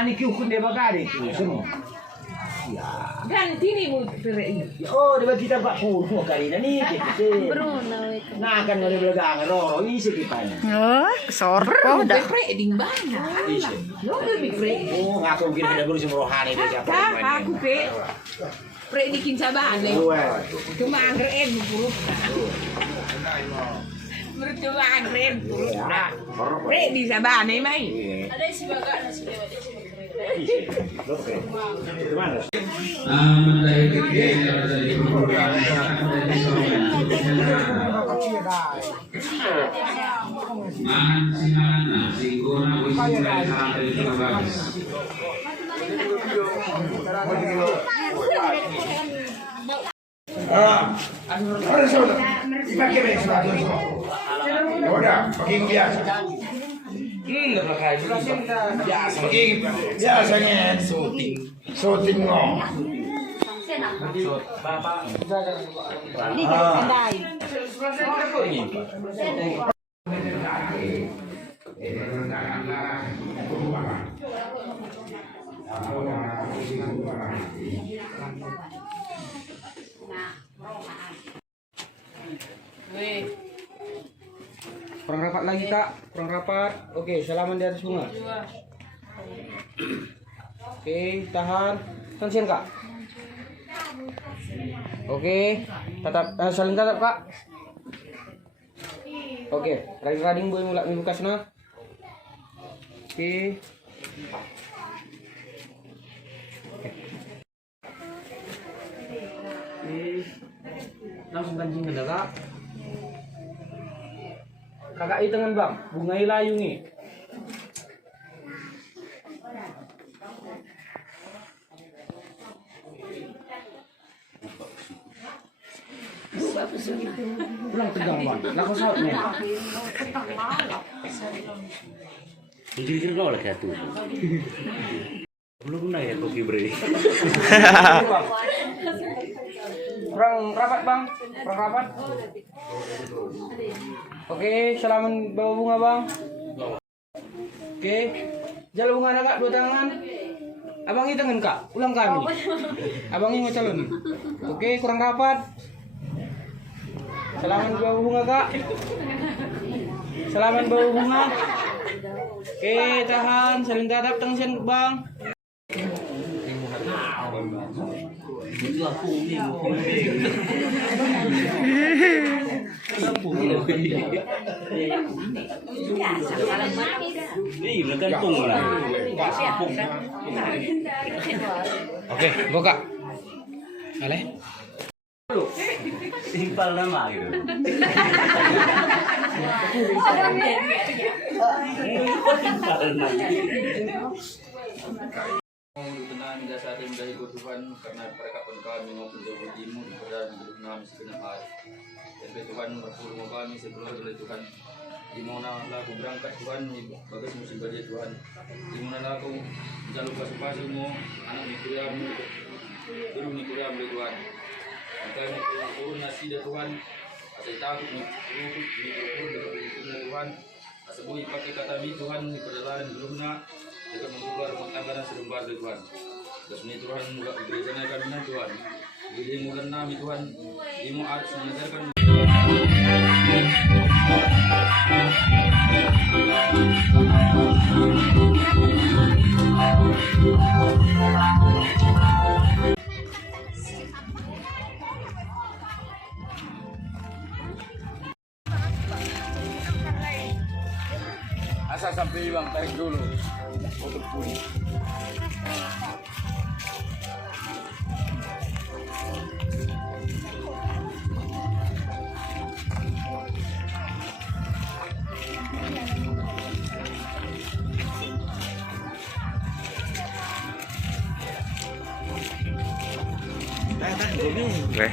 Ani kiukun dia bagari itu semua. Ya. Ganti nih bu ini. Oh, dia kita Pak Purwo kali ini kita. Nah kan ngene belagang roro isi kita. Oh, sorko dah. Preding banyak. Isi. Lo lebih preding. Oh, ngaku mungkin ada berusaha rohani dia siapa. Aku predikin sabahan nih. Cuma anggerin buruk. Cuma anggerin buruk. Predi sabahan nih mai. Ada si baga nasi lewat sini. Biasanya syuting ngomong. Kurang rapat lagi kak, kurang rapat. Oke, salaman di atas bunga. Oke, tahan. Tension kak. Oke, tatap, saling tatap kak. Oke, rading-rading boleh mulai membuka sana. Oke. Oke. Langsung kancing ke kak. Kakak i tangan bang, bunga layu nih. Pulang tegang bang, laku sautnya. Jadi kau lah tuh. Belum pernah ya kopi beri. Kurang rapat bang, kurang rapat. Oke, salaman bawa bunga bang. Oke, jalan bunga nak kak, dua tangan. Abang ini tangan kak, ulang kami. Abang ini calon. Oke, kurang rapat. Salaman bawa bunga kak. Salaman bawa bunga. Oke, tahan, saling tatap tension bang. Ini gantung lah. Oke, gua kak. Boleh? Simpel nama gitu. Dengan dasar yang dari Tuhan karena mereka pun kami maupun jauh-jauh berada di dalam segenap hari. Dan Tuhan berfirman kami sekeluar oleh Tuhan. Di mana aku berangkat Tuhan, bagus musim bagi Tuhan. Di mana aku jalur pasir-pasirmu, anak mikirmu, turun mikirmu Tuhan. Makanya turun nasi dari Tuhan. Saya takut mikir Tuhan. Asal pakai kata mi Tuhan di perjalanan belumnya. Jika mengeluar menganggaran serembar dari Tuhan. Terus ini Tuhan muka gereja kami Tuhan. Jadi mulan nami Tuhan. Imu arts mengajarkan. Asal sampai bang, tarik dulu. Untuk pulih. Oke.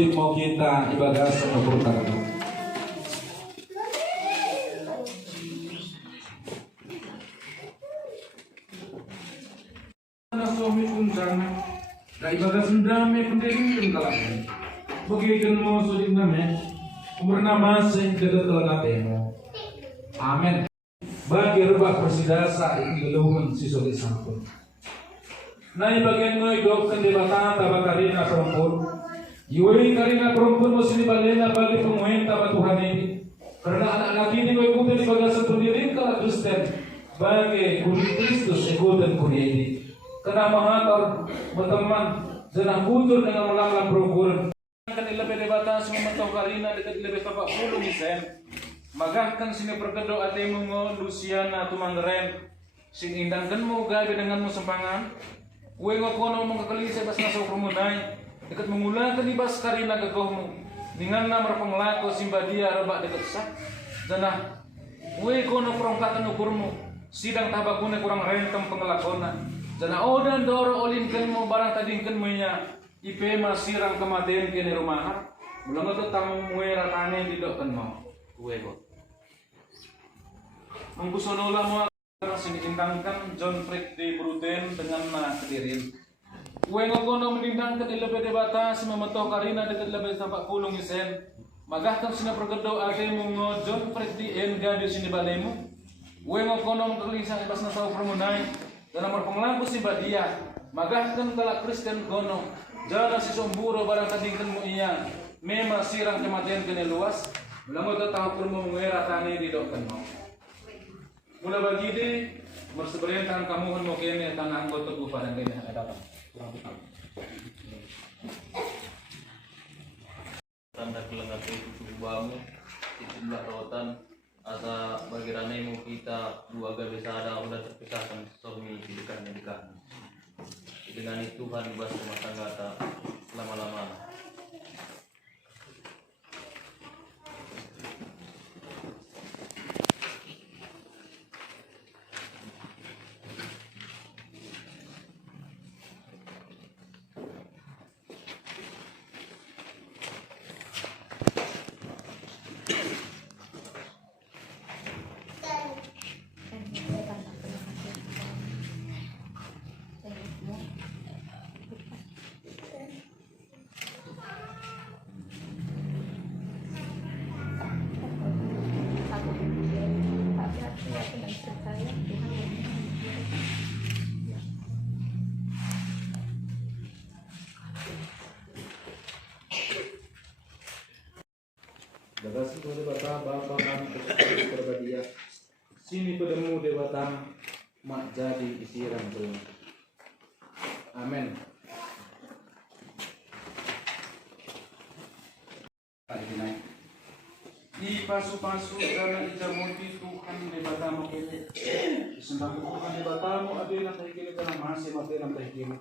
sulit mau kita ibadah sama pertama. Suami pun sama, dah ibadah sendame penting kalau begitu mau sulit nama, bernama sing kita telah temu. Amin. Bagi rubah persidasa ini geluhan si sulit sampun. Nai bagian noi dokter di batang tabak karina perempuan. Yui karina perempuan mesti balena bagi penguin tabak Tuhan ini. Karena anak-anak ini kau ikuti di bagian sendiri kalau Kristen bagi kulit Kristus ikutan kuliah ini. Karena mengatur berteman senang kutur dengan melanglang perempuan. Kan lebih di batas memantau karina dekat lebih tabak puluh misen. Magahkan sini perkedo atemu ngo Luciana tumangren. Sing indangkan mo gabi dengan mo sempangan. Uwe nga kono mong kakalisa bas nasa ukramunay. Dekat mengula ka di bas karina gagaw mo. Ningan na marpanglako simbadia raba dekat sa. Dana, uwe kono kurang katan ukur mo. Sidang tabakuna kurang rentang pengelakona. Dana odan doro olinkan mo barang tadingkan mo niya. Ipe masirang kamaten kini rumah. Mula nga to tamong muwera tane didokkan mo. Uwe ko. Ang gusto nola mo sinitindangkan John Frick di Bruden dengan kedirin. Uwe ngokono menindangkan ilabay de batas memato karina dekat labay tampak pulong isen. Magahkan sina pergedo ate mo John Frick di enga di sini balemu. Uwe ngokono mengkalisang ibas na sa permunay. Dan nomor penglaku si badia. Magahkan kalak Kristen kono. Jana si somburo barang tadingkan mo iya. Mema sirang kematian kene luas. Mula mo tatahap mo mengera tani di dokkan mo. Mula bagi di bersebelah tangan kamu mau kene tangan anggota tuh pada kene ada apa? Tanda kelengar itu tubuhmu jumlah rawatan asa bagi ranemu kita dua gabe sada udah terpisahkan suami hidupnya di kami. Dengan itu Tuhan dibahas rumah tangga tak lama-lama. Bagasi ko debata bapa kami kepada dia. Sini pedemu debata mak jadi isiran tuh. Amin. Di pasu-pasu karena ijamuti Tuhan debata mo kini. Sembah Tuhan debata mo adi nang kini karena masih mati nang kini.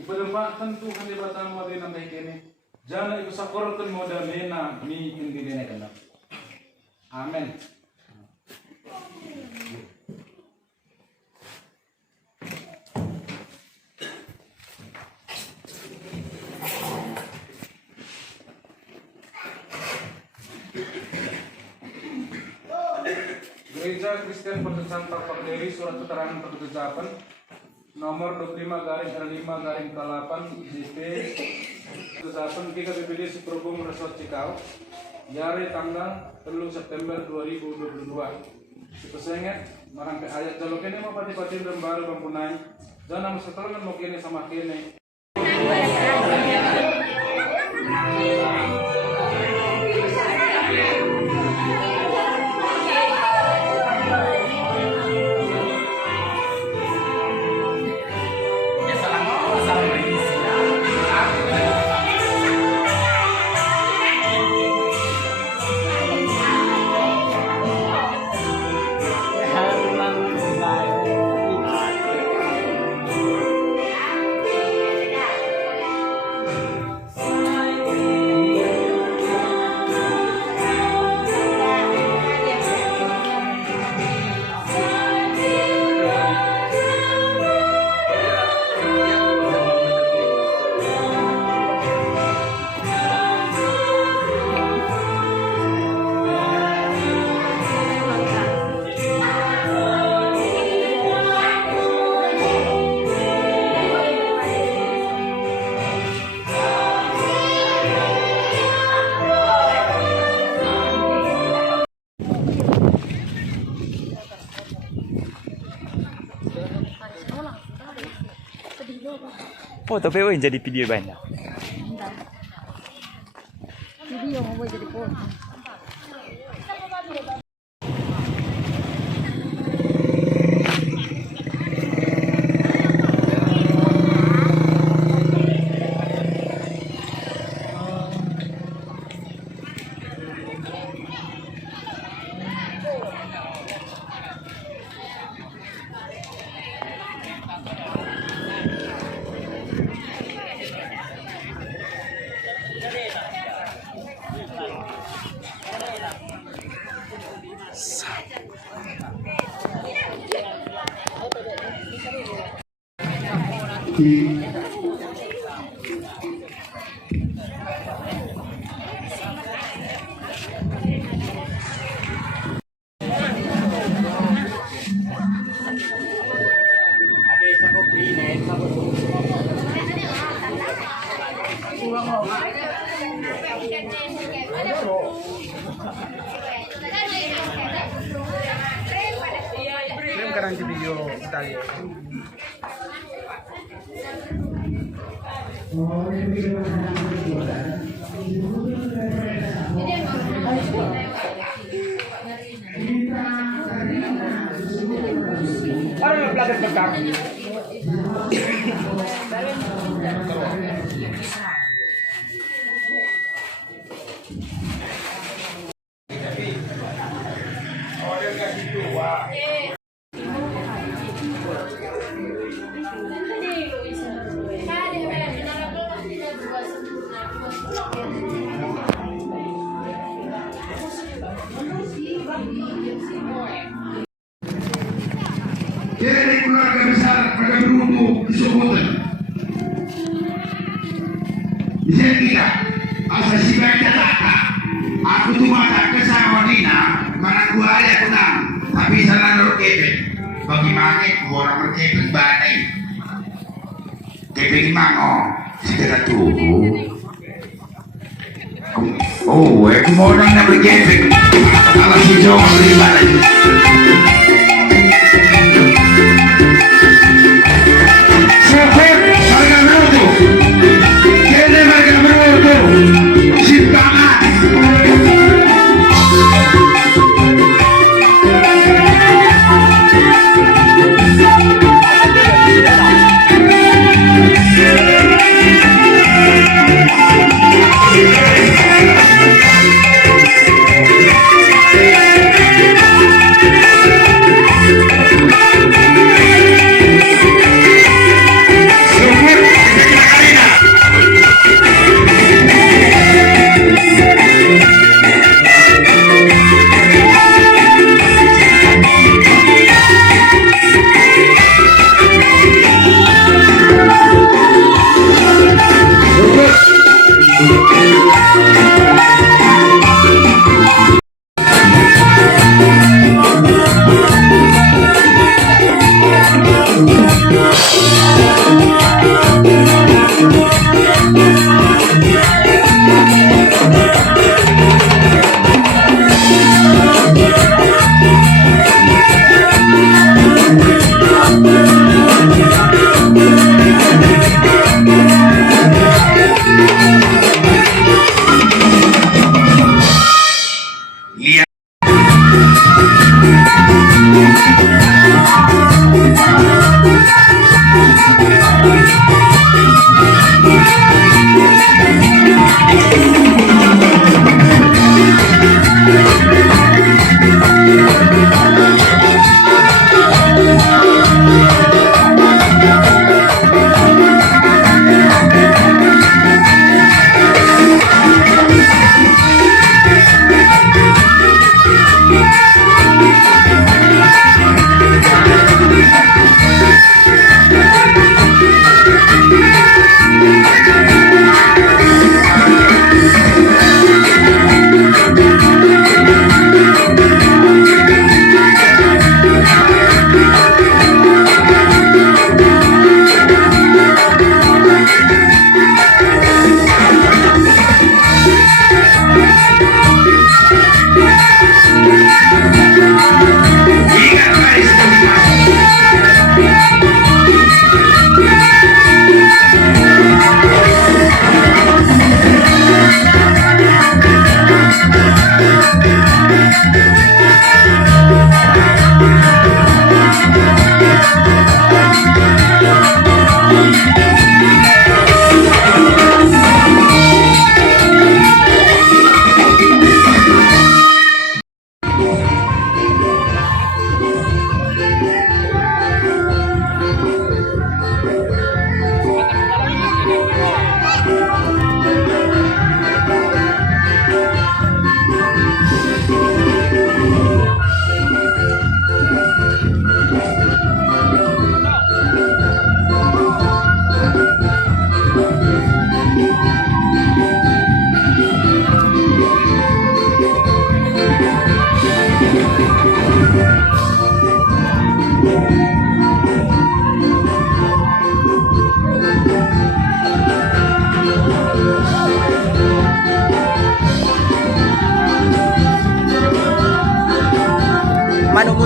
Ipadempatkan Tuhan debata mo adi nang kini. Jangan ikut sakorkan modal mena mi hindi na kana. Amen. Gereja Kristen Protestan Tapak Deri Surat Keterangan Pertujuan nomor 25/5/8 DP Kesapan kita BPD Superbum Resort Cikau Yare tanggal 3 September 2022 Sepesenget marang ke ayat jalur kene mau pati-pati baru bampunai jangan setelah mau kene sama kene foto PO yang jadi video banyak. Video mau buat jadi foto. Sekarang ke video kita lihat. Orang belajar bekak. Dari keluarga besar pada berumur di Sokoton. Bisa kita asal si baik kata aku tuh mata kesama Nina karena gua ada kenal tapi salah nurut kepeng bagaimana orang berkepeng banai kepeng mango sekitar tuh oh aku mau orang nak berkepeng kalau si Jong lima lagi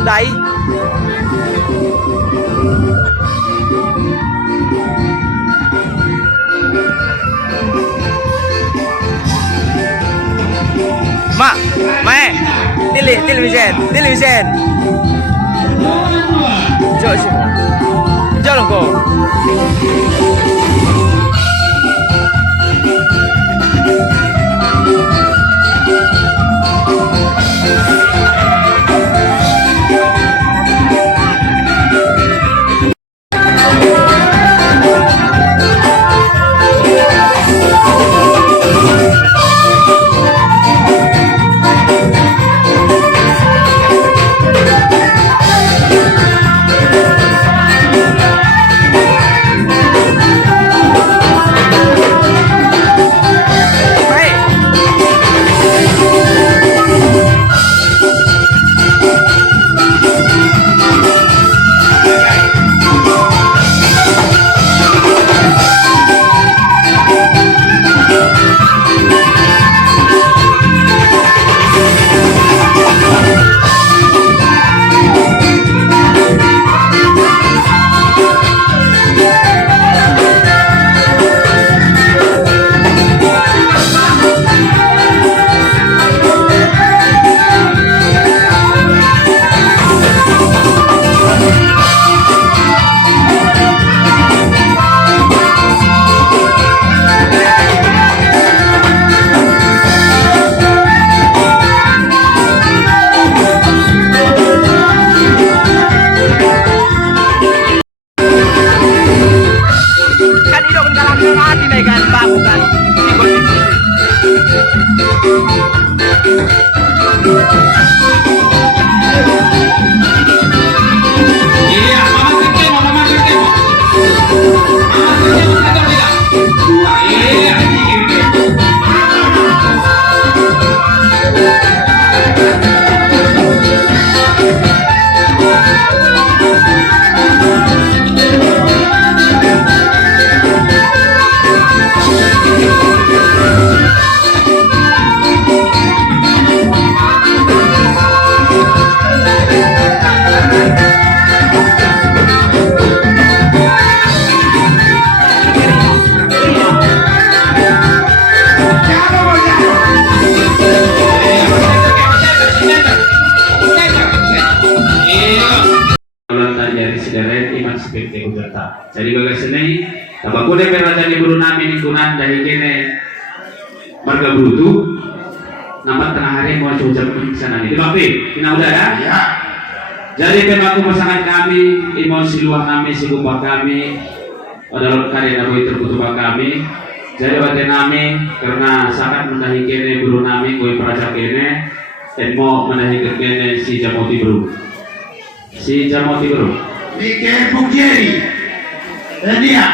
Sundai. Mak, Mae, television. Jom sini. Jom kau. Jadi bagas ini, apa kuda perajaan guru nami lingkungan dari kene marga brutu, nampak tengah hari mau coba sana ini, tapi kita udah ya. Jadi pemaku pasangan kami, imon siluah kami, sigupah kami, adalah karya nabi terkutuba kami. Jadi batin nami karena sangat menahi kene guru nami, kue perajaan kene, dan mau menahi kene si Jamoti Bro. Mike Bukjeri, dan dia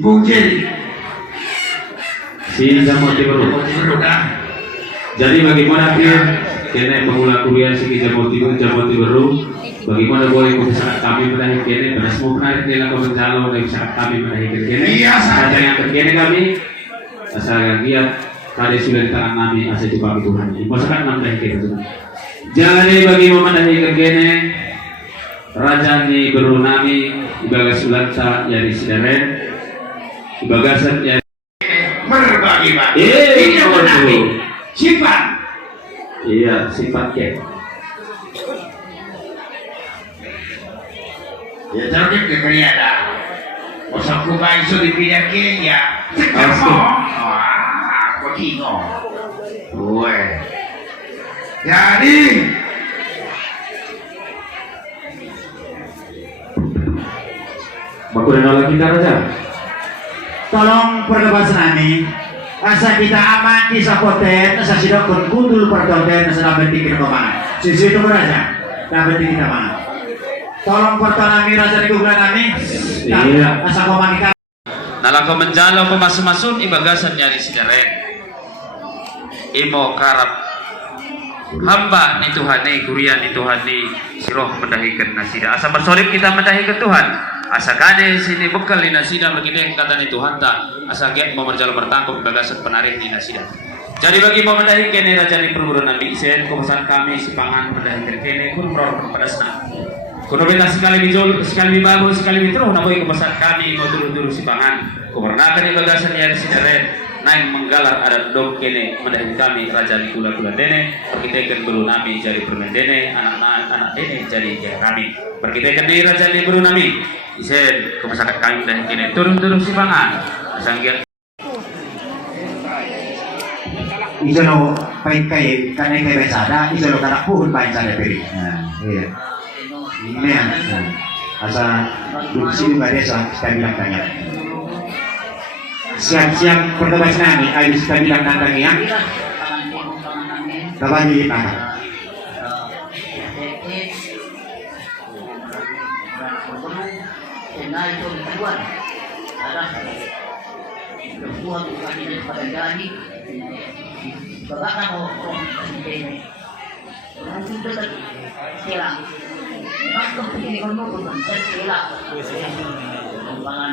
Bukjeri, si Jamoti Bro. Jadi bagaimana dia kene pengulang kuliah si Jamoti Bro? Bagaimana boleh sangat kami menahi kene? Pada semua menarik dia lakukan calon dan sangat kami menahi kene. Saja yang kene kami, asal dia kali sudah tangan kami asal coba Tuhan. Masakan menahi kene. Jangan bagi memenahi kene raja ni guru nami ibaga sulanta yari sidaren ibagasan yari berbagi-bagi ini nami sifat iya sifatnya ya tapi kekeriada usah kubai so dipindah ke ya aku bingung jadi Bakuran Allah kita raja. Tolong perkebasan ini. Asa kita aman kisah poten, asa sidok kudul pertoten, asa nabeti kita mana. Sisi itu raja. Nabeti kita mana. Tolong pertolongan raja di gugulan kami. Iya. Asa komang kita. Nalako menjalo pemasuk-masuk ibagasan nyari sidaren. Imo karap hamba ni Tuhan ni kurian ni Tuhan ni siroh mendahikan nasida asa bersolip kita mendahikan Tuhan asa kane sini bekal ni nasida begini kata ni Tuhan tak asa get mau berjalan bertangkup bagasan penarih ni nasida Jadi bagi pemendahi kene raja di perguruan nabi isen kepesan kami sipangan mendahi kene kun meror pada senang. Kuno beta sekali bijol sekali bibago sekali bitruh naboy kepesan kami mau dulu sipangan. Kubernakan di bagasan yang sideret naik menggalar adat dom kene mendahi kami raja di kula dene perkitekan bulu nami jadi permen dene anak dene jadi jaya kami perkitekan di raja di bulu nami isen kepesan kami mendahi kene turun sipangan sanggiat Isono kay besada, isono kanak puhun pain sana peri. Iya. Ini yang asa duksi di desa kita bilang tanya. Siap-siap pertobas nami, ayo kita bilang tantang ya. Kapan di tangan? Bagakan orang ini, orang itu kan silang. Macam begini kalau pun kan silang. Kembangan.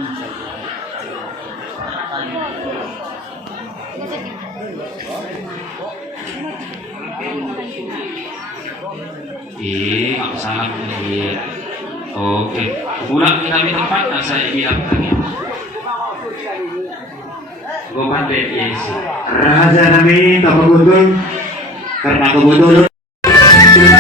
Aku salah nih. Oke, pulang kita di tempat saya bilang lagi. Gue pandai yes. Raja nami kapagudol karena kebudol. Thank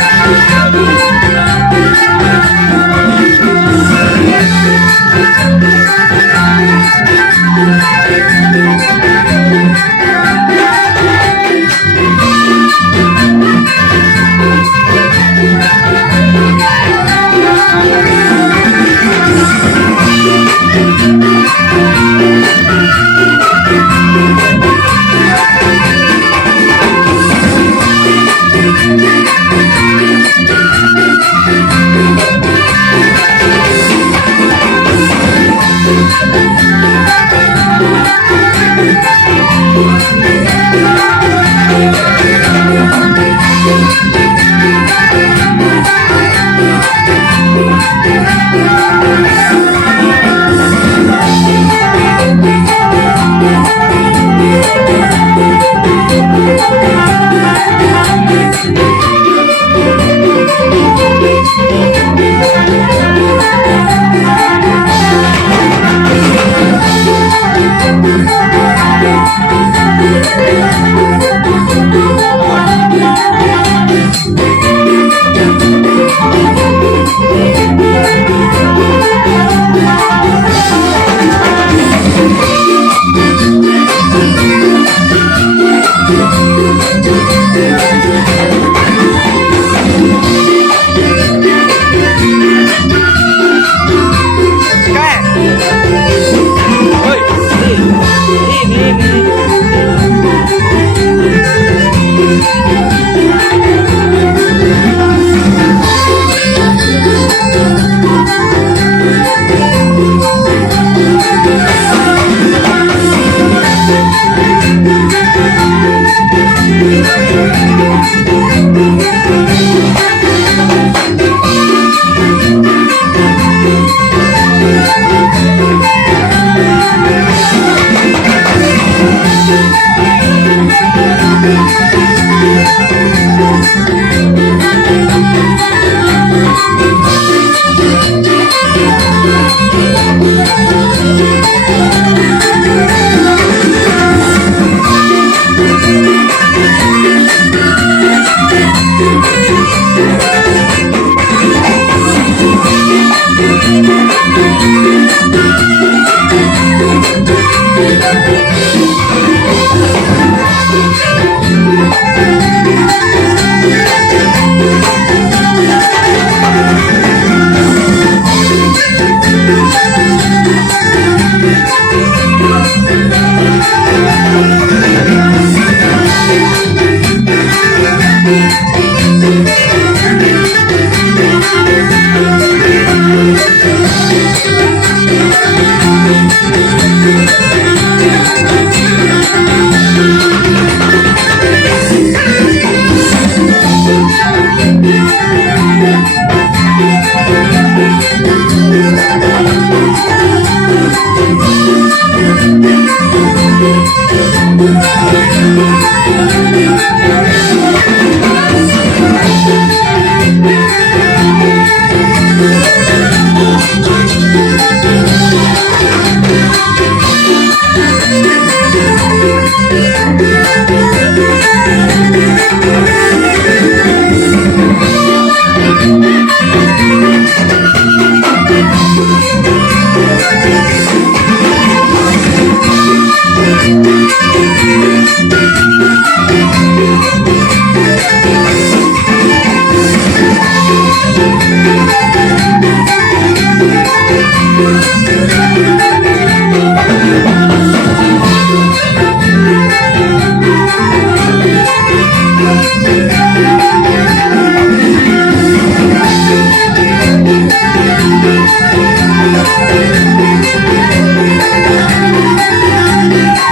you.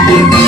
Thank you.